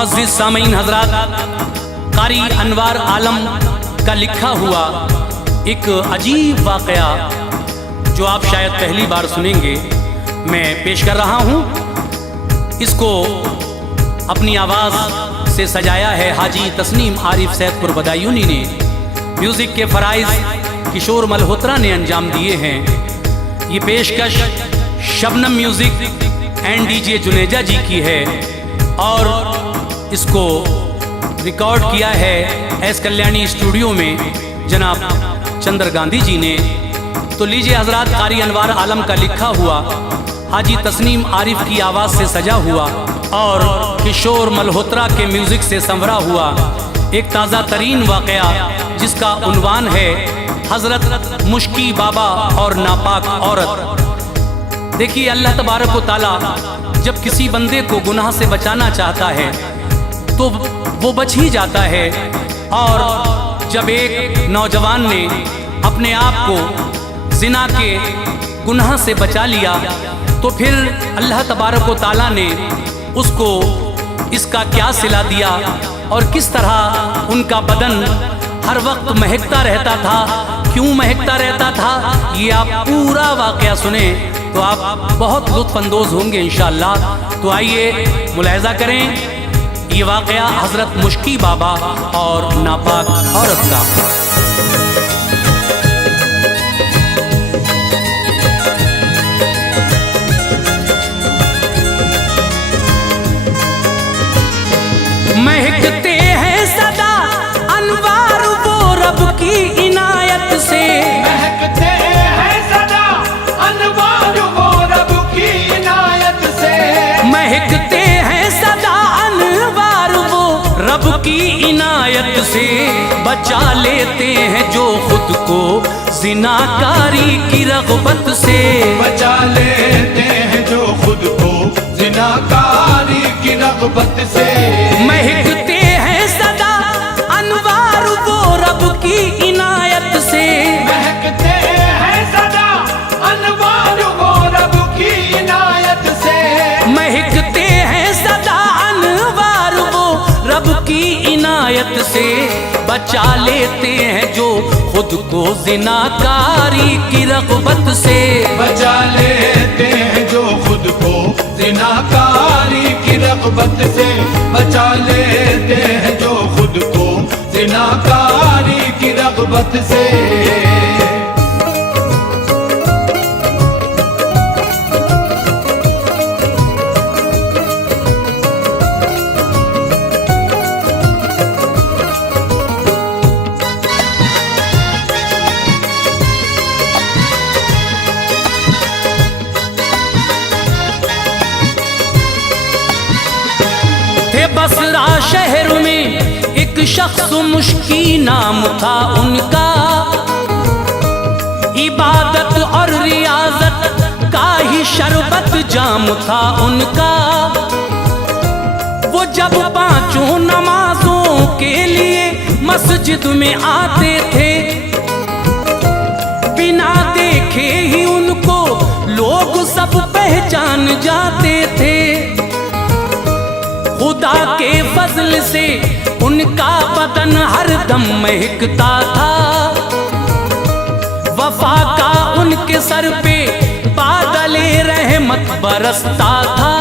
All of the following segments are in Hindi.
मुअज़्ज़िज़ सामीन हज़रात, कारी अनवार आलम का लिखा हुआ एक अजीब वाक़या जो आप शायद पहली बार सुनेंगे, मैं पेश कर रहा हूँ। इसको अपनी आवाज़ से सजाया है हाजी तस्नीम आरिफ सैदपुर बदायूनी ने। म्यूज़िक के फ़राइज़ किशोर मल्होत्रा ने अंजाम दिए हैं। ये पेशकश Shabnam music and DJ Juneja ji की है और इसको रिकॉर्ड किया है एस कल्याणी स्टूडियो में जनाब चंद्र गांधी जी ने। तो लीजिए हजरात, कारी अनवार आलम का लिखा हुआ, हाजी तस्नीम आरिफ की आवाज़ से सजा हुआ और किशोर मल्होत्रा के म्यूज़िक से संवरा हुआ एक ताज़ा तरीन वाक़या जिसका उन्वान है हज़रत मुश्की बाबा और नापाक औरत। देखिए, अल्लाह तबारक व तआला जब किसी बंदे को गुनाह से बचाना चाहता है तो वो बच ही जाता है। और जब एक नौजवान ने अपने आप को ज़िना के गुनाह से बचा लिया तो फिर अल्लाह तबारक व तआला ने उसको इसका क्या सिला दिया और किस तरह उनका बदन हर वक्त महकता रहता था। क्यों महकता रहता था, ये आप पूरा वाक़या सुने तो आप बहुत लुत्फ़ अंदोज़ होंगे इंशाअल्लाह। तो आइए मुलाहिज़ा करें ये वाक़या हज़रत मुश्की बाबा और नापाक औरत का। महकते हैं सदा अनवार वो रब की इनायत से, महकते हैं सदा अनवार वो रब की इनायत से, महकते हैं सदा अनवार वो रब की इनायत से। बचा लेते हैं जो खुद को ज़िनाकारी की रग़बत से, बचा लेते हैं जो खुद को ज़िनाकारी की रग़बत से। महकते हैं सदा अनवार वो रब की इनायत से, महकते हैं सदा अनवार वो रब की इनायत से, महकते हैं सदा अनवार वो रब की इनायत से। बचा लेते हैं जो खुद को ज़िनाकारी की रग़बत से, बचा लेते हैं जो खुद को ज़िनाकारी की रग़बत से, बचा लेते हैं जो खुद को ज़िनाकारी की रग़बत से। बसरा शहर में एक शख्स मुश्की नाम था उनका, इबादत और रियाजत का ही शरबत जाम था उनका। वो जब पांचों नमाजों के लिए मस्जिद में आते थे, बिना देखे ही उनको लोग सब पहचान जाते थे। खुदा के फजल से उनका बदन हर दम महकता था, वफा का उनके सर पे बादले रहमत बरसता था।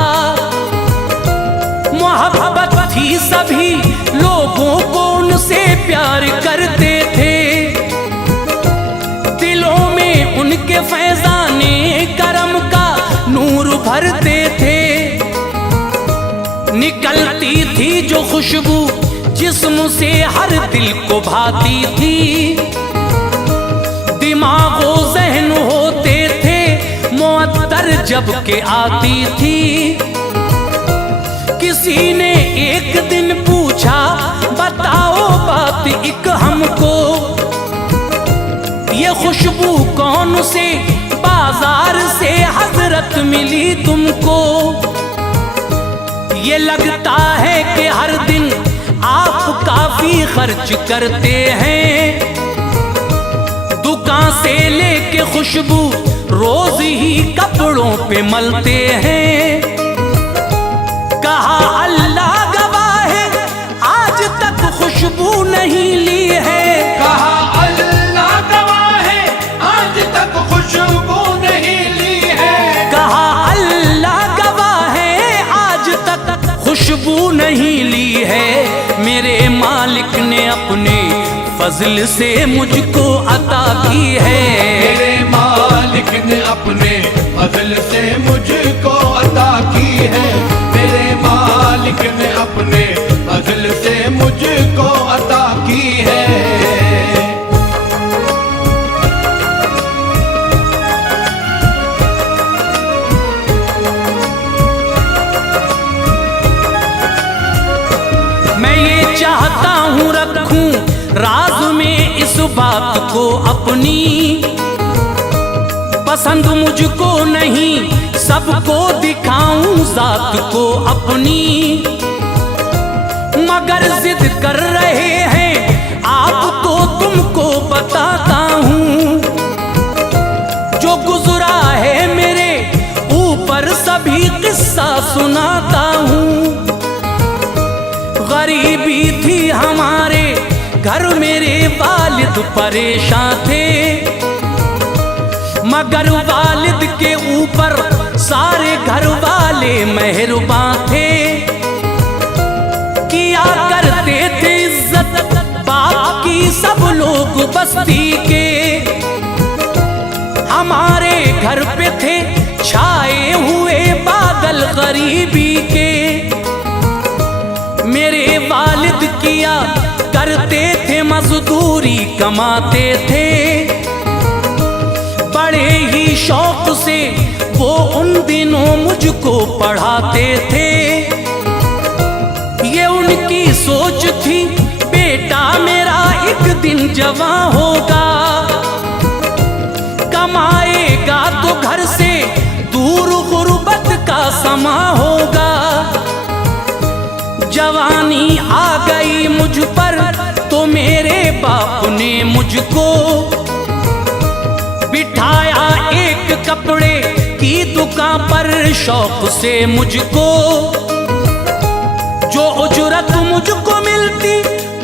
मोहब्बत थी सभी लोगों को उनसे प्यार करते थे, दिलों में उनके फैज़ाने करम का नूर भरते थे। निकलती थी जो खुशबू जिस्म से हर दिल को भाती थी, दिमागो ज़हन होते थे मुअत्तर जब के आती थी। किसी ने एक दिन पूछा, बताओ बात एक हमको, ये खुशबू कौन से बाजार से हजरत मिली तुमको। ये लगता है कि हर दिन आप काफी खर्च करते हैं, दुकान से लेके खुशबू रोज ही कपड़ों पे मलते हैं। कहा अल्लाह गवाह मालिक ने अपने फजल से मुझको अता की है। मेरे मालिक ने अपने फजल से मुझको अता की है। मेरे मालिक ने अपने फजल से मुझको अता की है। मैं ये चाहता हूँ रखूं राज में इस बात को अपनी, पसंद मुझको नहीं सबको दिखाऊं जात को अपनी। मगर जिद कर रहे हैं आपको तुमको बताता हूँ, जो गुजरा है मेरे ऊपर सभी किस्सा सुनाता हूँ। गरीबी थी हमारे घर, मेरे वालिद परेशान थे, मगर वालिद के ऊपर सारे घर वाले मेहरबान थे। किया करते थे इज्जत बाप की सब लोग बस्ती के, हमारे घर पे थे छाए हुए बादल गरीबी के। मेरे वालिद किया करते थे मजदूरी कमाते थे, बड़े ही शौक से वो उन दिनों मुझको पढ़ाते थे। ये उनकी सोच थी बेटा मेरा एक दिन जवान होगा, कमाएगा तो घर से दूर गुर्बत का समा होगा। जवानी आ गई मुझ पर तो मेरे बाप ने मुझको बिठाया एक कपड़े की दुकान पर शौक से मुझको। जो उजरत मुझको मिलती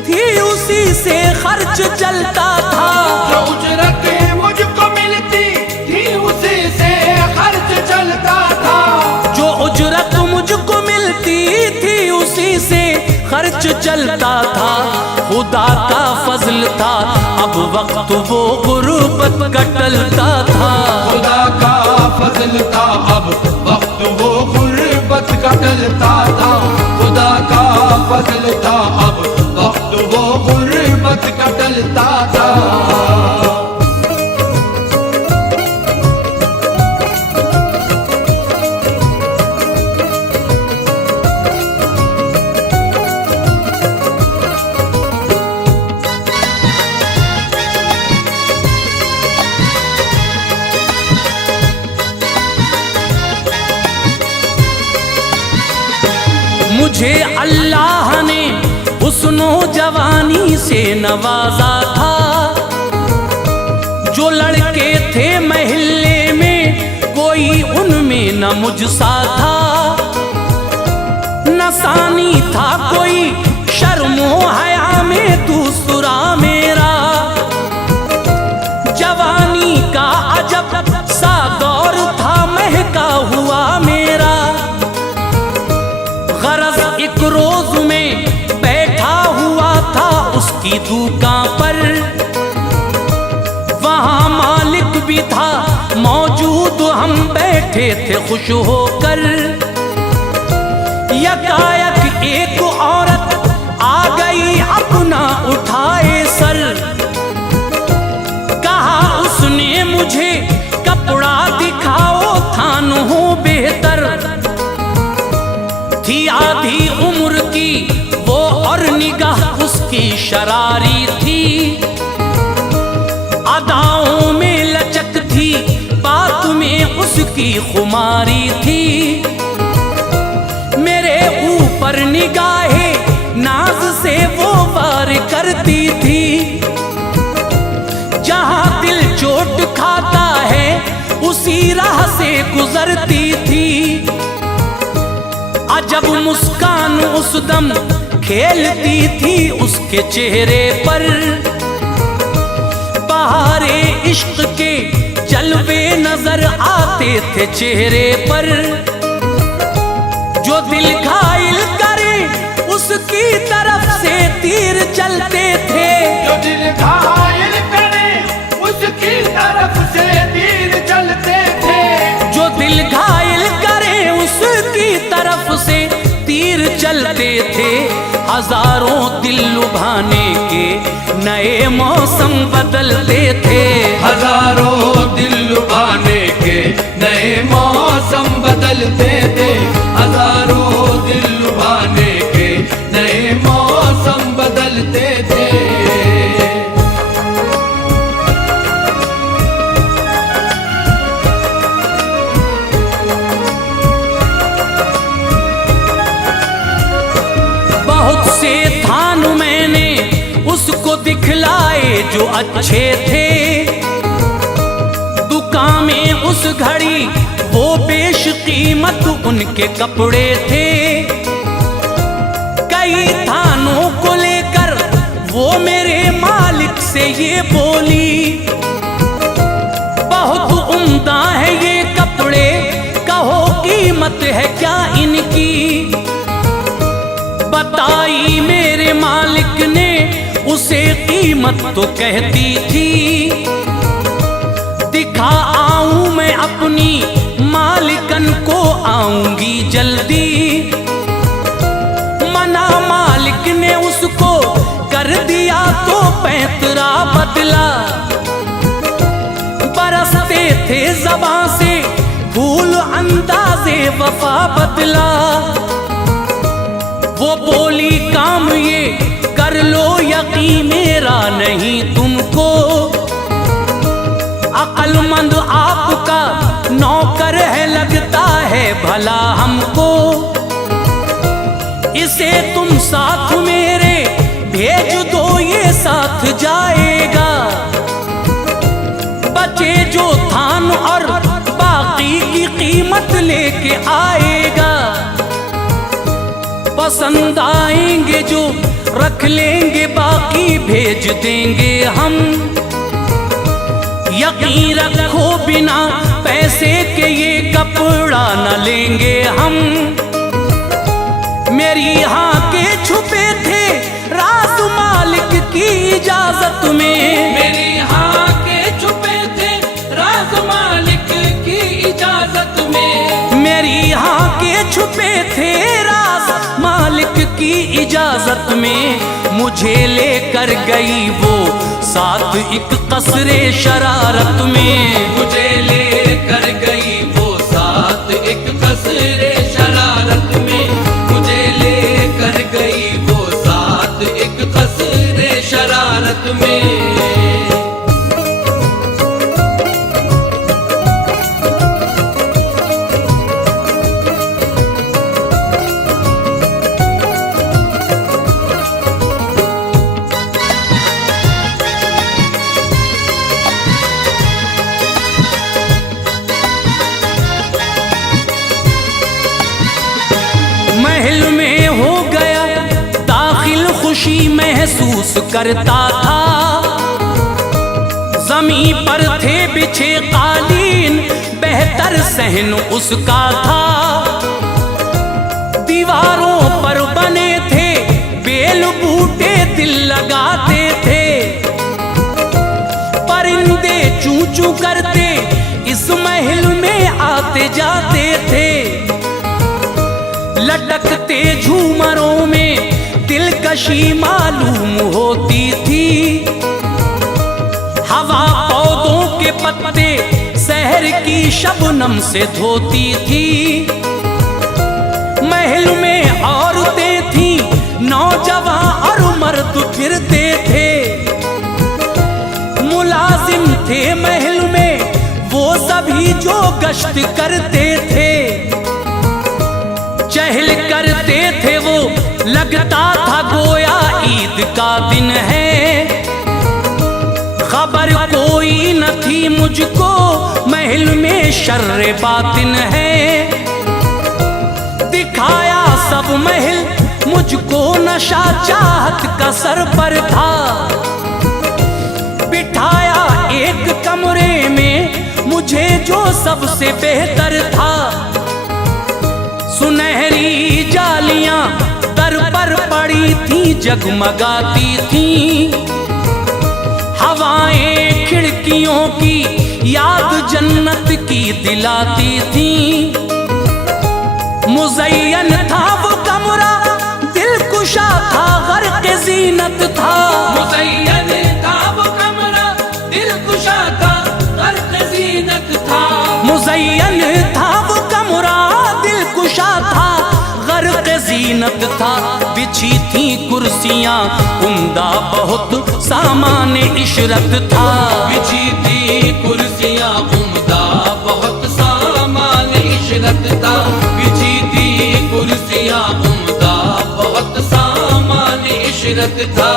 थी उसी से खर्च चलता था। जो उजरत मुझको मिलती थी उसी से खर्च चलता था। जो उजरत मुझको मिलती थी उसी से खर्च चलता था। खुदा का फजल था अब वक्त वो गुर्बत का टलता था। खुदा का फजल था अब वक्त वो गुर्बत का टलता था। खुदा का फजल था अब वक्त वो गुर्बत का टलता था। मुझे अल्लाह ने हुस्नो जवानी से नवाजा था। जो लड़के थे महल्ले में कोई उनमें न मुझसा था। नसानी था कोई शर्मो हया में दूसरा मेरा। जवानी का अजब सा दौर था महका हुआ मेरा। गरज एक रोज में बैठा हुआ था उसकी दुकान पर। वहां मालिक भी था मौजूद, हम बैठे थे खुश होकर। यकायक एक औरत आ गई अपना उठाए सर। कहा उसने मुझे कपड़ा दिखाओ थान हो बेहतर। थी आधी उम्र की वो और निगाह उसकी शरारी थी। अदाओं में लचक थी बात में उसकी खुमारी थी। मेरे ऊपर निगाहे नाज से वो वार करती थी। जहां दिल चोट खाता है उसी राह से गुजरती थी। अजब मुस्कान उस दम खेलती थी उसके चेहरे पर। बहारे इश्क के जलवे नजर आते थे चेहरे पर। जो दिल घायल करे उसकी तरफ से तीर चल थे, हजारों दिल लुभाने के नए मौसम बदलते थे। हजारों दिल लुभाने के नए मौसम बदलते थे, हजारों दिल लुभाने के नए मौसम बदलते थे। बहुत से थान मैंने उसको दिखलाए जो अच्छे थे, दुकान में उस घड़ी वो बेश कीमत उनके कपड़े थे। कई थानों को लेकर वो मेरे मालिक से ये बोली, बहुत उम्दा है ये कपड़े, कहो कीमत है क्या इनकी। बताई मेरे मालिक ने उसे कीमत तो कहती थी, दिखा आऊं मैं अपनी मालिकन को आऊंगी जल्दी। मना मालिक ने उसको कर दिया तो पैंतरा बदला, बरसते थे ज़बां से फूल अंदाज़े वफा बदला। वो बोली काम ये कर लो यकीन मेरा नहीं तुमको, अक्लमंद आपका नौकर है लगता है भला हमको। इसे तुम साथ मेरे भेज दो ये साथ जाएगा, बचे जो थान और बाकी की कीमत लेके आएगा। पसंद आएंगे जो रख लेंगे, बाकी भेज देंगे हम। यकीन रखो बिना पैसे के ये कपड़ा न लेंगे हम। मेरी यहाँ के छुपे थे राज मालिक की इजाजत में, मेरी यहाँ के छुपे थे राज मालिक की इजाजत में, मेरी यहाँ के छुपे थे राज मालिक की इजाजत में। मुझे लेकर गई वो साथ एक कसरे शरारत में, मुझे लेकर गई वो साथ एक कसरे शरारत में, मुझे लेकर गई वो साथ एक कसरे शरारत में। महल में हो गया दाखिल खुशी महसूस करता था। जमीन पर थे बिछे कालीन बेहतर सहन उसका था। दीवारों पर बने थे बेल बूटे दिल लगाते थे। परिंदे चूं चूं करते इस महल में आते जाते थे। लटकते झूमरों में दिलकशी मालूम होती थी। हवा पौधों के पत्ते शहर की शबनम से धोती थी। महल में औरतें थी नौजवान और मर्द फिरते थे। मुलाजिम थे महल में वो सभी जो गश्त करते थे। चहल करते थे वो लगता था गोया ईद का दिन है। खबर कोई न थी मुझको महल में शर्रे बातिन है। दिखाया सब महल मुझको नशा चाहत का सर पर था। बिठाया एक कमरे में मुझे जो सबसे बेहतर था। सुनहरी जालियां दर पर पड़ी थी जगमगाती थी। हवाएं खिड़कियों की याद जन्नत की दिलाती थी। मुज़य्यन था वो कमरा दिल जीनत था। मुज़य्यन था वो कमरा दिलकुशा था, गर्क जीनत था। मुज़य्यन था वो कमरा दिलकुशा था, गर्क जीनत था। बिछी थी कुर्सियां उम्दा बहुत सामान इशरत था। बिछी थी कुर्सियां उम्दा बहुत सामान इशरत था। बिछी थी कुर्सियां उम्दा बहुत सामान इशरत था।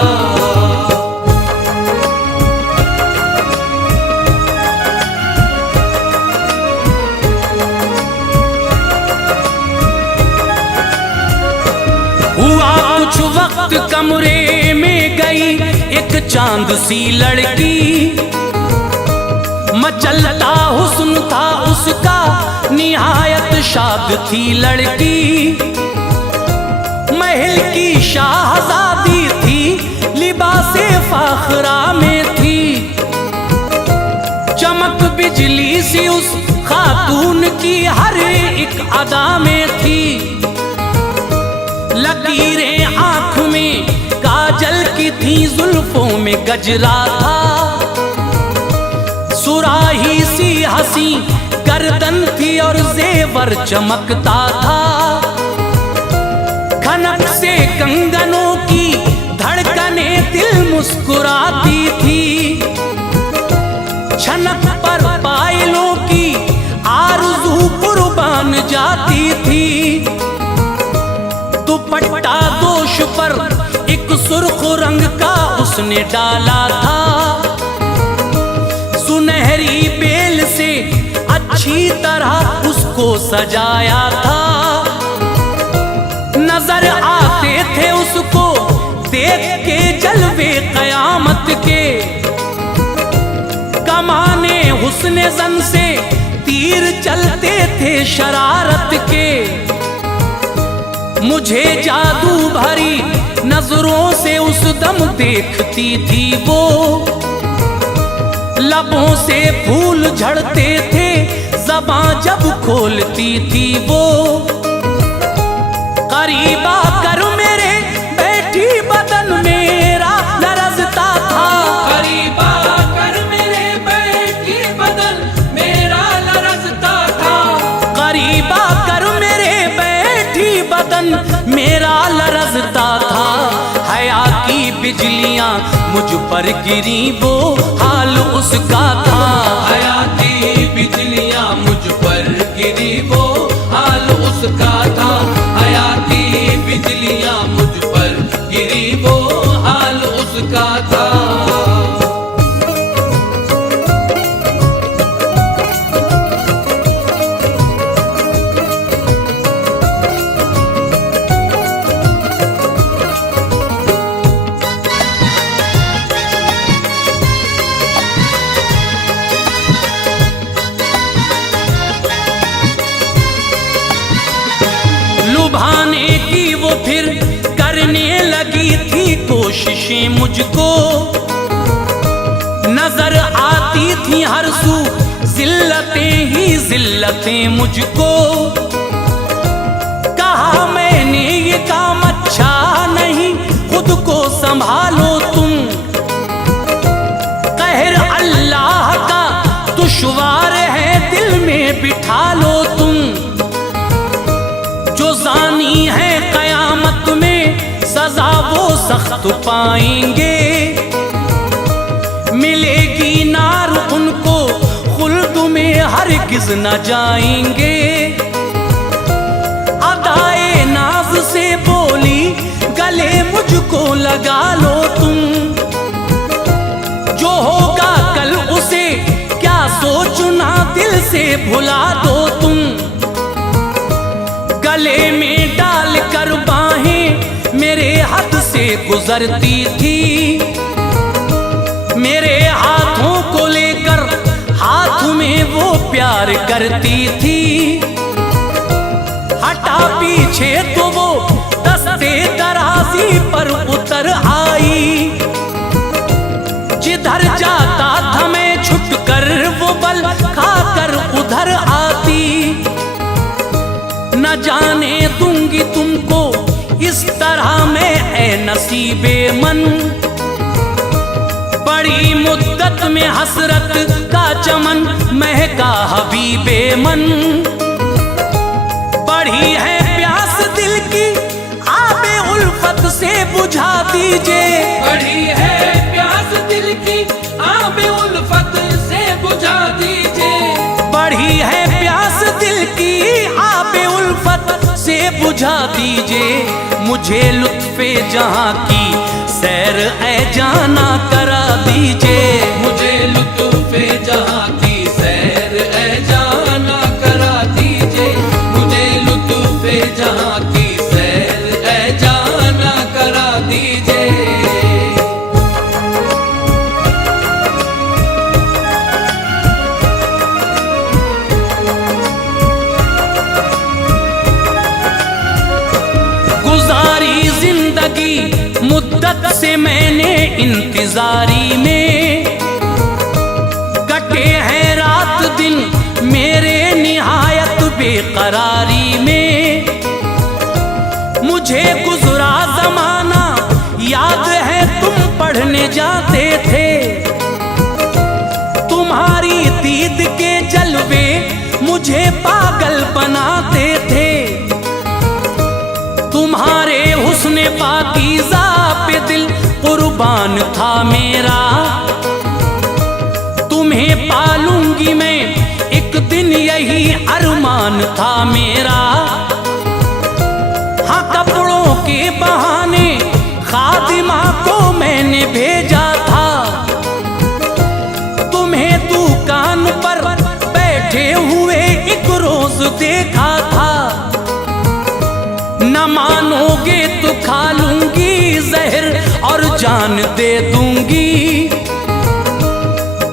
हुआ कुछ वक्त कमरे में गई एक चांद सी लड़की, मचलता हुस्न था उसका निहायत शाद थी लड़की। महल की शाहजादी थी, लिबासे फाखरा में थी। चमक बिजली सी उस खातून की हर एक अदा में थी। लकीरें आंख में काजल की थी, जुल्फों में गजरा था। सुराही सी हंसी गर्दन थी और जेवर चमकता था। खनक से कंगनों की धड़कने दिल मुस्कुराती थी। छनक पर पायलों की आरज़ू कुर्बान जाती थी। दुपट्टा दोष पर एक सुर्ख रंग का उसने डाला था। सुनहरी बेल से अच्छी तरह उसको सजाया था। नजर आते थे उसको देख के जलवे कयामत के। कमाने हुस्ने ज़न से तीर चलते थे शरारत के। मुझे जादू भरी नजरों से उस दम देखती थी वो। लबों से फूल झड़ते थे, ज़बां जब खोलती थी वो। करीब आकर मेरे बैठी बदन मेरा लरज़ता था। करीब आकर मेरे बैठी बदन मेरा लरज़ता था। करीब आकर मेरे बैठी बदन मेरा लरज़ता था। हया की बिजलियां मुझ पर गिरी वो हाल उसका था। हया की बिजलियां मुझ पर गिरी वो हाल उसका था। हया की बिजलियां मुझ पर गिरी वो हाल उसका था। लुभाने की वो फिर करने लगी थी कोशिशें मुझको। नजर आती थी हर सू जिल्लतें ही जिल्लतें मुझको। कहा मैंने ये काम अच्छा नहीं, खुद को संभालो तुम। कहर अल्लाह का दुश्वार है, दिल में बिठा लो तुम। जो जानी है कयामत में सजा वो सख्त पाएंगे। मिलेगी नार उनको, खुल्द में हरगिज न जाएंगे। अदाए नाज से बोली गले मुझको लगा लो तुम। जो होगा कल उसे क्या सोचना, दिल से भुला दो तुम। गले में डाल कर बाहें मेरे हाथ से गुजरती थी। मेरे हाथों को लेकर हाथ में वो प्यार करती थी। हटा पीछे तो वो दस्ते दराजी पर उतर आई। जिधर जाता था मैं छुटकर वो बल खाकर उधर आती। न जाने दूंगी तुमको इस तरह में ए नसीबे मन, बड़ी मुद्दत में हसरत का चमन महका हबीबे मन। बढ़ी है प्यास दिल की आबे उल्फत से बुझा दीजिए, बढ़ी है प्यास दिल की आबे उल्फत से बुझा दीजिए, बढ़ी है प्यास दिल की आबे उल्फत से बुझा दीजिए। मुझे लुत्फे जहां की सैर ए जाना करा दीजिए, मुझे लुत्फे जहां की सैर ए जाना करा दीजिए, मुझे लुत्फे जहां की सैर ए जाना करा दीजिए। गुजारी जिंदगी मुद्दत से मैंने इंतजारी में, कटे हैं रात दिन मेरे निहायत बेकरारी में। मुझे गुजरा जमाना याद है, तुम पढ़ने जाते थे, तुम्हारी दीद के जलवे मुझे पागल बनाते थे। तुम्हारे हुस्ने पाकीज़ा पे दिल कुर्बान था मेरा, तुम्हें पालूंगी मैं एक दिन यही अरमान था मेरा। हाँ कपड़ों के बहाने खादिमा को मैंने भेजा था, तुम्हें दुकान पर बैठे हुए एक रोज देखा था। न मानोगे तो खा लूंगी जहर और जान दे दूंगी,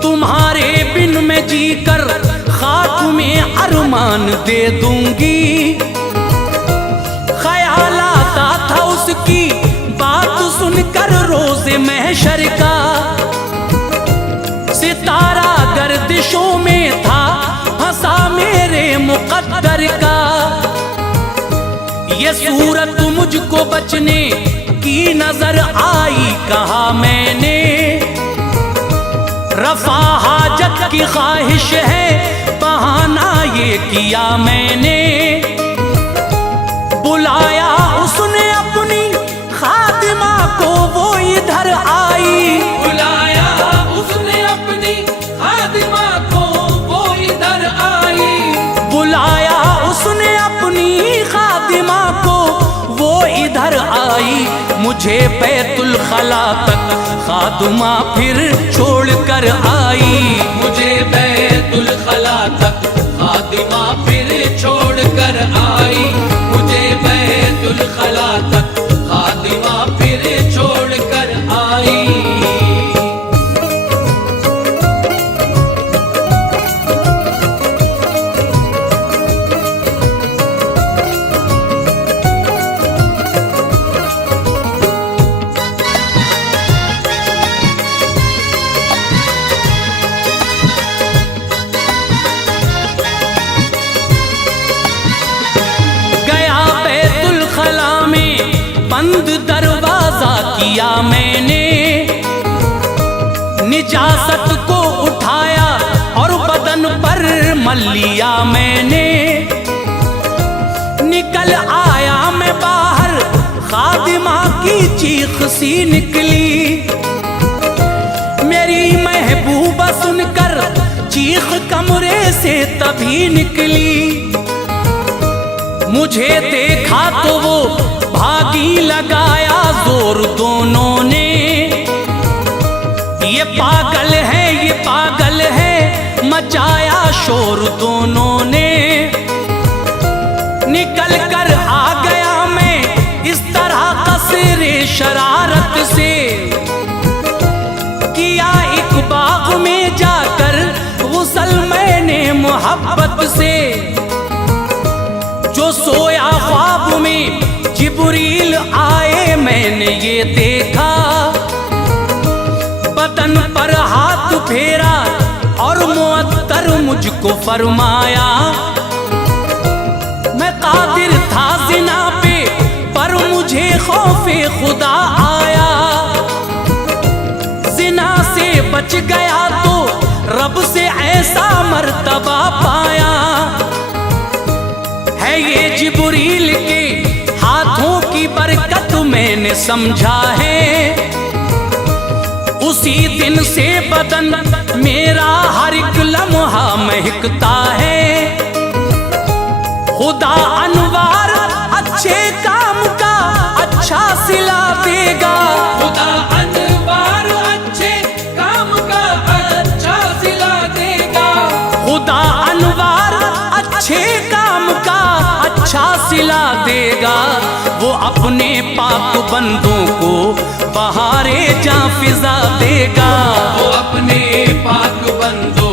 तुम्हारे बिन में जीकर खाक में अरमान दे दूंगी। ख्याल आता था उसकी बात सुनकर रोज़े महशर का, सितारा गर्दिशों में था फंसा मेरे मुकद्दर का। ये सूरत मुझको बचने की नजर आई, कहा मैंने रफा हाजत की ख्वाहिश है, बहाना ये किया मैंने। बुलाया उसने अपनी खादिमा को, वो इधर आई, बुलाया उसने अपनी खादिमा को, वो इधर आई, बुलाया उसने अपनी खादिमा को, वो इधर आई। मुझे बैतुल खला तक खादिमा फिर छोड़ कर आई, मुझे बैतुल खला तक खादिमा फिर छोड़ कर आई, मुझे बैतुल खला तक खादिमा फिर छोड़ कर आई। बंद दरवाजा किया मैंने, निजासत को उठाया और बदन पर मल लिया मैंने। निकल आया मैं बाहर, खादिमा की चीख सी निकली, मेरी महबूबा सुनकर चीख कमरे से तभी निकली। मुझे देखा तो वो भागी, लगाया जोर दोनों ने, ये पागल है ये पागल है, मचाया शोर दोनों ने। निकल कर आ गया मैं इस तरह कसीरे शरारत से, किया एक बाग में जाकर गुस्ल मैंने मोहब्बत से। जो सोया ख्वाब में जिब्रील आए मैंने ये देखा, बदन पर हाथ फेरा और मुअत्तर मुझको फरमाया। मैं कादिर था जिना पे पर मुझे से खुदा आया, जिना से बच गया तो रब से ऐसा मर्तबा पाया। है ये जिब्रील के हाथों की बरकत मैंने समझा है, उसी दिन से बदन मेरा हर एक लम्हा महकता है। खुदा अनवार अच्छे काम का अच्छा सिला देगा, खुदा अनवार अच्छे काम का अच्छा सिला देगा, खुदा अनवार अच्छे काम का अच्छा सिला देगा। वो अपने पाक बंदों को बहारे जां फिजा देगा, वो अपने पाक बंदों